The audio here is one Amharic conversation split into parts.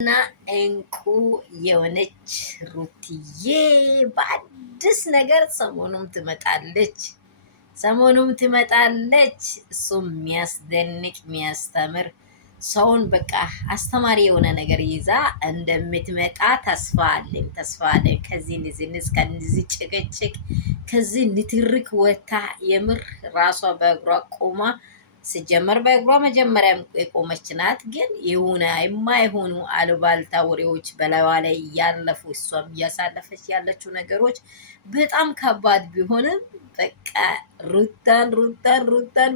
እና እንቁ የሆነች ሩትዬ በአዲስ ነገር ሰሞኑም ትመጣለች። እሱም የሚያስደንቅ የሚያስተምር ሰውን በቃ አስተማሪ የሆነ ነገር ይዛ እንደምትመጣ ተስፋ አለን። ከዚህ ንዝንዝ ከዚህ ጭቅጭቅ ከዚህ ንትርክ ወታ የምር ራሷ በእግሯ ቆማ ሲጀመር በእግሯ መጀመሪያም የቆመች ናት። ግን የማይሆኑ አሉባልታ ወሬዎች በላይዋ ላይ እያለፉ እሷም እያሳለፈች ያለችው ነገሮች በጣም ከባድ ቢሆንም በቃ ሩታን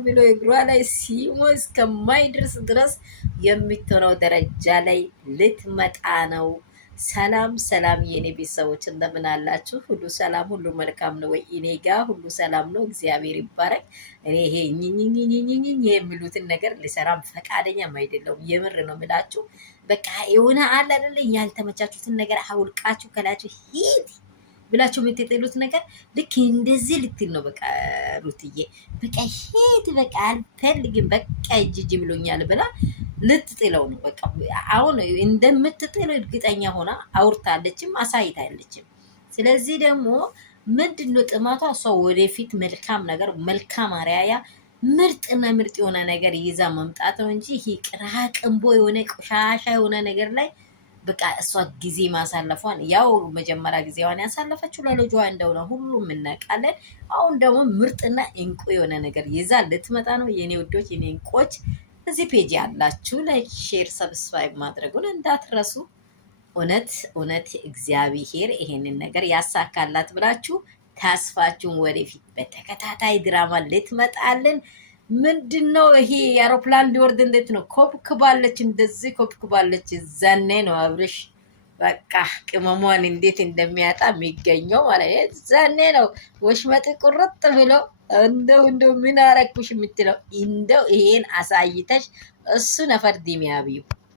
ብሎ እግሯ ላይ ሲሞ እስከማይደርስ ድረስ የምትሆነው ደረጃ ላይ ልትመጣ ነው። ሰላም የኔ ቤተሰቦች እንደምን አላችሁ? ሁሉ ሰላም፣ ሁሉ መልካም ነው ወይ? እኔ ጋ ሁሉ ሰላም ነው፣ እግዚአብሔር ይባረክ። እኔ ይሄ ኝኝኝኝኝኝ የሚሉትን ነገር ሊሰራም ፈቃደኛም አይደለሁም። የምር ነው የምላችሁ። በቃ የሆነ አለ አይደለ ያልተመቻችሁትን ነገር አውልቃችሁ ከላችሁ ሂድ ብላችሁ የምትጥሉት ነገር ልክ እንደዚህ ልትል ነው። በቃ ሩትዬ በቃ ሂድ፣ በቃ አልፈልግም፣ በቃ እጅ ብሎኛል ብላ ልትጥለው ነው። በቃ አሁን እንደምትጥለው እርግጠኛ ሆና አውርታለችም አሳይታለችም። ስለዚህ ደግሞ ምንድነው ጥማቷ? እሷ ወደፊት መልካም ነገር መልካም አርአያ ምርጥና ምርጥ የሆነ ነገር ይዛ መምጣት ነው እንጂ ይሄ ቅራቅንቦ የሆነ ቆሻሻ የሆነ ነገር ላይ በቃ እሷ ጊዜ ማሳለፏን ያው መጀመሪያ ጊዜዋን ያሳለፈችው ለልጇ እንደሆነ ሁሉም እናውቃለን። አሁን ደግሞ ምርጥና እንቁ የሆነ ነገር ይዛ ልትመጣ ነው። የኔ ውዶች፣ የኔ እንቆች፣ እዚህ ፔጅ ያላችሁ ላይክ፣ ሼር፣ ሰብስክራይብ ማድረጉን እንዳትረሱ። እውነት እግዚአብሔር ይሄንን ነገር ያሳካላት ብላችሁ ተስፋችሁን ወደፊት በተከታታይ ድራማ ልትመጣልን። ምንድነው ይሄ የአውሮፕላን ሊወርድ እንዴት ነው ኮብክባለች፣ እንደዚህ ኮብክባለች። ዘኔ ነው አብርሽ በቃ ቅመሟን እንዴት እንደሚያጣ የሚገኘው ማለት ዘኔ ነው። ወሽመጥ ቁርጥ ብሎ እንደው ምን አረግኩሽ የምትለው እንደው ይሄን አሳይተሽ እሱ ነፈር ዲሚያቢው